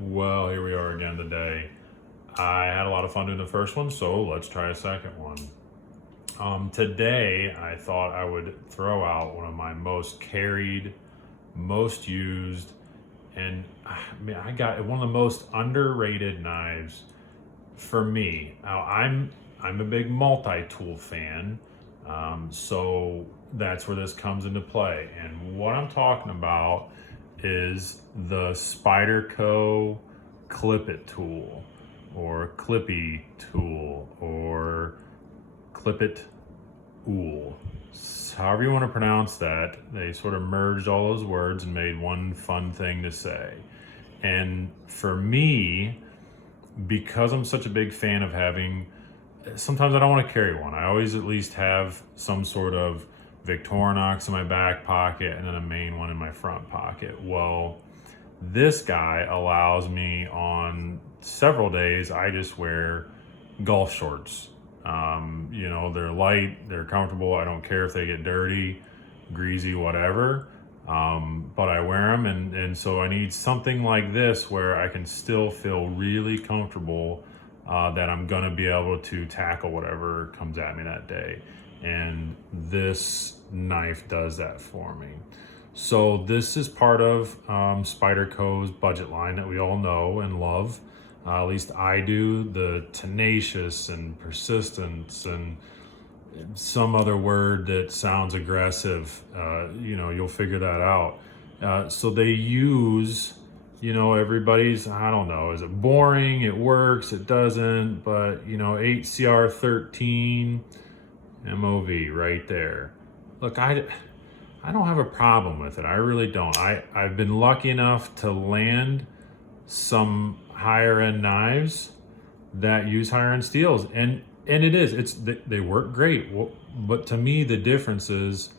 Well, here we are again today. I had a lot of fun doing the first one, so let's try a second one. Today, I thought I would throw out one of my most carried, most used, and I got one of the most underrated knives for me. Now, I'm a big multi-tool fan, so that's where this comes into play. And what I'm talking about is the Spyderco Clipitool, or Clipitool, or Clipitool. However you want to pronounce that, they sort of merged all those words and made one fun thing to say. And for me, because I'm such a big fan of having, sometimes I don't want to carry one. I always at least have some sort of Victorinox in my back pocket and then a main one in my front pocket. Well, this guy allows me on several days, I just wear golf shorts. They're light, they're comfortable. I don't care if they get dirty, greasy, whatever. But I wear them, and so I need something like this where I can still feel really comfortable that I'm gonna be able to tackle whatever comes at me that day. And this knife does that for me. So this is part of Spyderco's budget line that we all know and love. At least I do. The tenacious and persistence and some other word that sounds aggressive. You'll figure that out. So they use, everybody's, I don't know, is it boring? It works, it doesn't, but 8CR13 MOV right there. Look, I don't have a problem with it. I really don't. I've been lucky enough to land some higher end knives that use higher end steels, and they work great. But to me, the difference is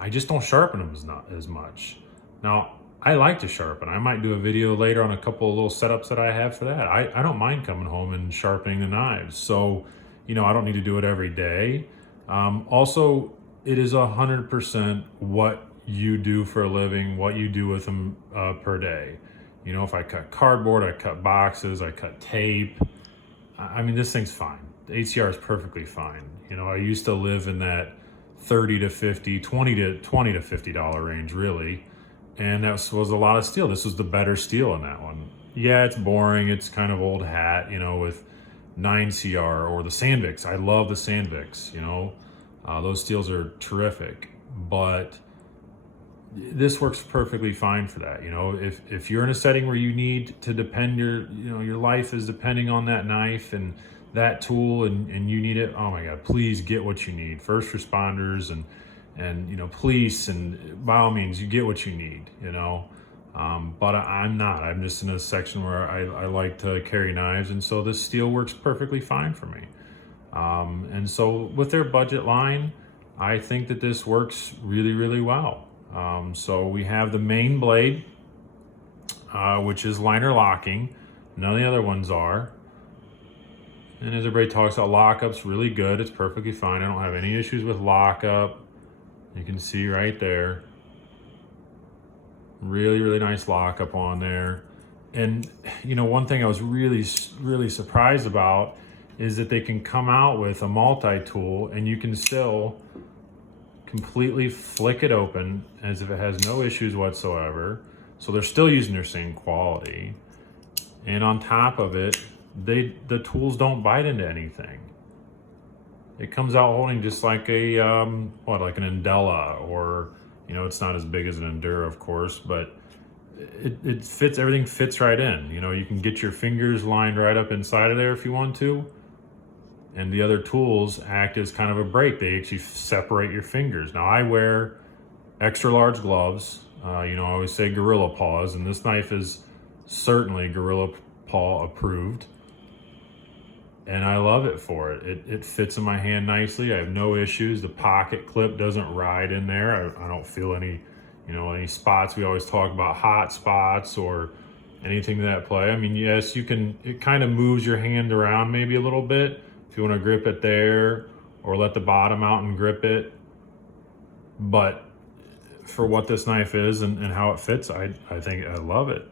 I just don't sharpen them as much. Now, I like to sharpen. I might do a video later on a couple of little setups that I have for that. I don't mind coming home and sharpening the knives. So, I don't need to do it every day. Also, it is 100% what you do for a living, what you do with them per day. If I cut cardboard, I cut boxes, I cut tape. I mean, this thing's fine. The ACR is perfectly fine. I used to live in that 30 to 50, 20 to $50 range, really. And that was a lot of steel. This was the better steel in that one. Yeah, it's boring. It's kind of old hat, with 9CR or the Sandviks. I love the Sandviks, those steels are terrific, but this works perfectly fine for that. If you're in a setting where you need to depend your life is depending on that knife and that tool, and you need it, oh my God, please get what you need. First responders and police, and by all means, you get what you need, but I'm not. I'm just in a section where I like to carry knives, and so this steel works perfectly fine for me. And so with their budget line, I think that this works really, really well. So we have the main blade, which is liner locking. None of the other ones are. And as everybody talks about, lockup's really good. It's perfectly fine. I don't have any issues with lockup. You can see right there. Really, really nice lockup on there. And, one thing I was really, really surprised about is that they can come out with a multi-tool and you can still completely flick it open as if it has no issues whatsoever. So they're still using their same quality. And on top of it, the tools don't bite into anything. It comes out holding just like like an Andela, or, it's not as big as an Endura, of course, but it fits, everything fits right in. You can get your fingers lined right up inside of there if you want to. And the other tools act as kind of a break. They actually separate your fingers. Now, I wear extra large gloves. I always say Gorilla Paws, and this knife is certainly Gorilla Paw approved. And I love it for it. It fits in my hand nicely. I have no issues. The pocket clip doesn't ride in there. I don't feel any, any spots. We always talk about hot spots or anything to that play. I mean, yes, it kind of moves your hand around maybe a little bit if you want to grip it there or let the bottom out and grip it. But for what this knife is and how it fits, I think I love it.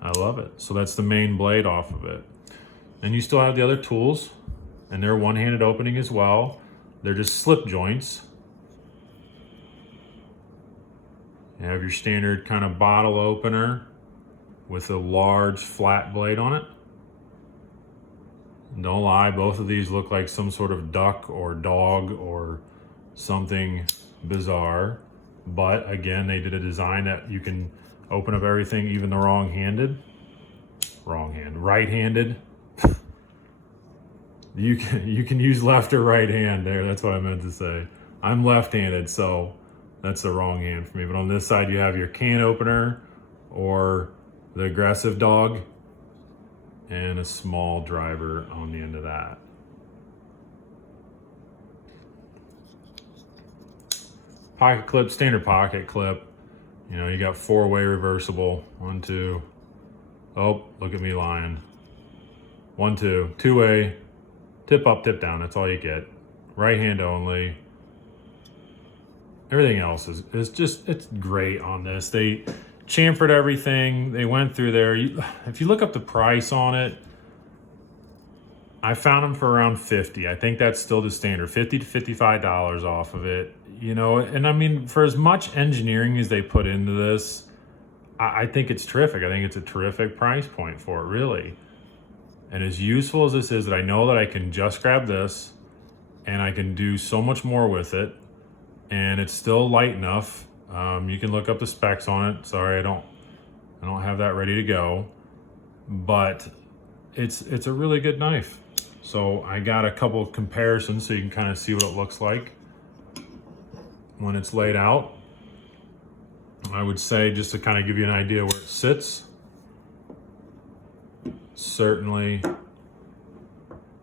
I love it. So that's the main blade off of it. And you still have the other tools, and they're one-handed opening as well. They're just slip joints. You have your standard kind of bottle opener with a large flat blade on it. Don't lie, both of these look like some sort of duck or dog or something bizarre. But again, they did a design that you can open up everything, even the right-handed. You can use left or right hand there. That's what I meant to say. I'm left-handed, so that's the wrong hand for me. But on this side, you have your can opener or the aggressive dog and a small driver on the end of that. Pocket clip, standard pocket clip. You know, you got 4-way reversible. 1, 2. Oh, look at me lying. 1, 2. 2-way. Tip up, tip down. That's all you get. Right hand only. Everything else is just, it's great on this. They chamfered everything. They went through there. If you look up the price on it, I found them for around $50. I think that's still the standard, $50 to $55 off of it. You know, and I mean, for as much engineering as they put into this, I think it's terrific. I think it's a terrific price point for it, really. And as useful as this is, that I know that I can just grab this and I can do so much more with it, and it's still light enough. You can look up the specs on it. Sorry, I don't have that ready to go, but it's a really good knife. So I got a couple of comparisons so you can kind of see what it looks like when it's laid out. I would say, just to kind of give you an idea where it sits, certainly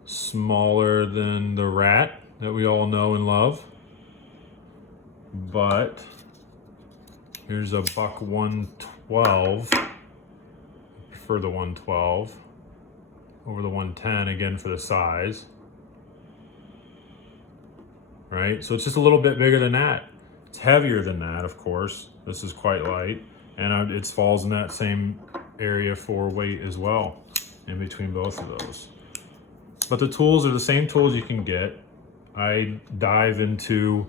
smaller than the Rat that we all know and love, but here's a buck 112. I prefer the 112 over the 110, again, for the size. Right, so it's just a little bit bigger than that. It's heavier than that, of course. This is quite light, and it falls in that same area for weight as well, in between both of those. But the tools are the same tools you can get. I dive into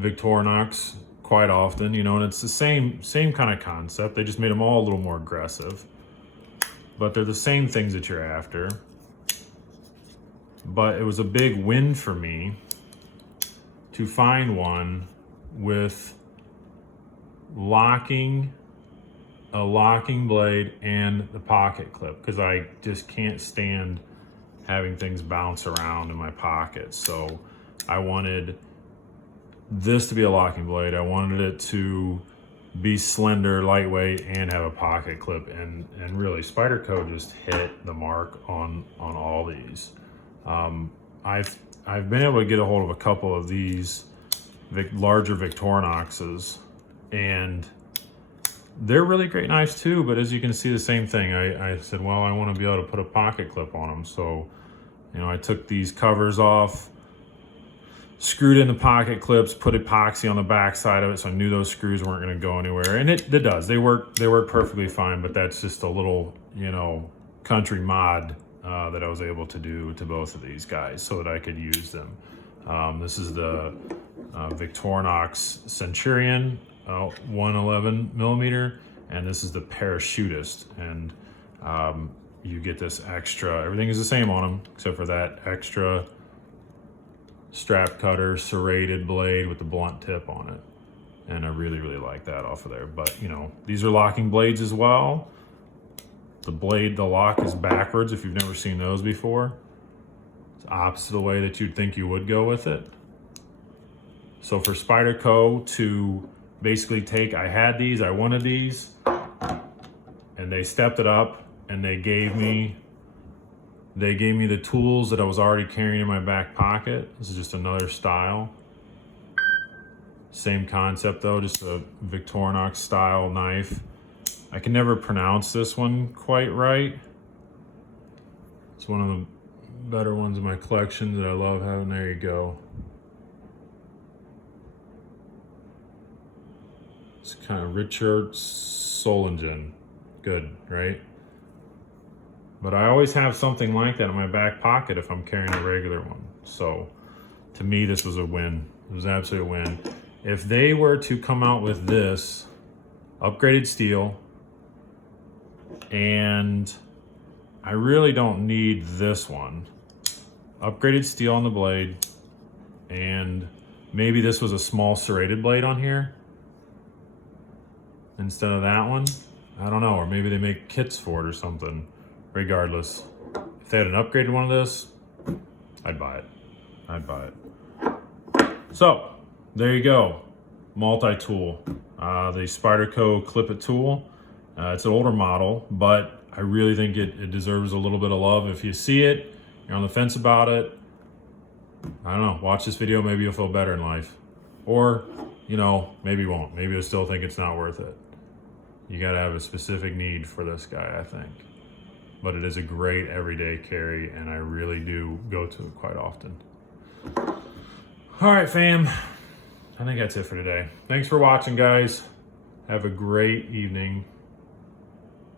Victorinox quite often, you know, and it's the same kind of concept. They just made them all a little more aggressive, but they're the same things that you're after. But it was a big win for me to find one with a locking blade and the pocket clip, because I just can't stand having things bounce around in my pockets. So I wanted this to be a locking blade. I wanted it to be slender, lightweight, and have a pocket clip, and really Spyderco just hit the mark on all these. I've been able to get a hold of a couple of these larger Victorinoxes, and they're really great knives too, but as you can see, the same thing. I said, well, I want to be able to put a pocket clip on them. So, you know, I took these covers off, screwed in the pocket clips, put epoxy on the back side of it, so I knew those screws weren't going to go anywhere. And it does. They work perfectly fine, but that's just a little, you know, country mod that I was able to do to both of these guys so that I could use them. This is the Victorinox Centurion 111 millimeter, and this is the Parachutist. And you get this extra, everything is the same on them except for that extra strap cutter serrated blade with the blunt tip on it. And I really like that off of there. But you know, these are locking blades as well. The lock is backwards if you've never seen those before. It's opposite the way that you'd think you would go with it. So for Spyderco to basically I had these, I wanted these, and they stepped it up, and they gave me the tools that I was already carrying in my back pocket. This is just another style. Same concept though, just a Victorinox style knife. I can never pronounce this one quite right. It's one of the better ones in my collection that I love having. There you go. It's kind of Richard Solingen. Good, right? But I always have something like that in my back pocket if I'm carrying a regular one. So to me, this was a win. It was absolutely a win. If they were to come out with this upgraded steel, and I really don't need this one, upgraded steel on the blade, and maybe this was a small serrated blade on here instead of that one. I don't know, or maybe they make kits for it or something. Regardless, if they had an upgraded one of this, I'd buy it. I'd buy it. So there you go, multi-tool, the Spyderco Clipitool. It's an older model, but I really think it deserves a little bit of love. If you see it, you're on the fence about it, I don't know, watch this video, maybe you'll feel better in life. Or, you know, maybe you won't. Maybe you'll still think it's not worth it. You gotta have a specific need for this guy, I think. But it is a great everyday carry, and I really do go to it quite often. All right, fam. I think that's it for today. Thanks for watching, guys. Have a great evening.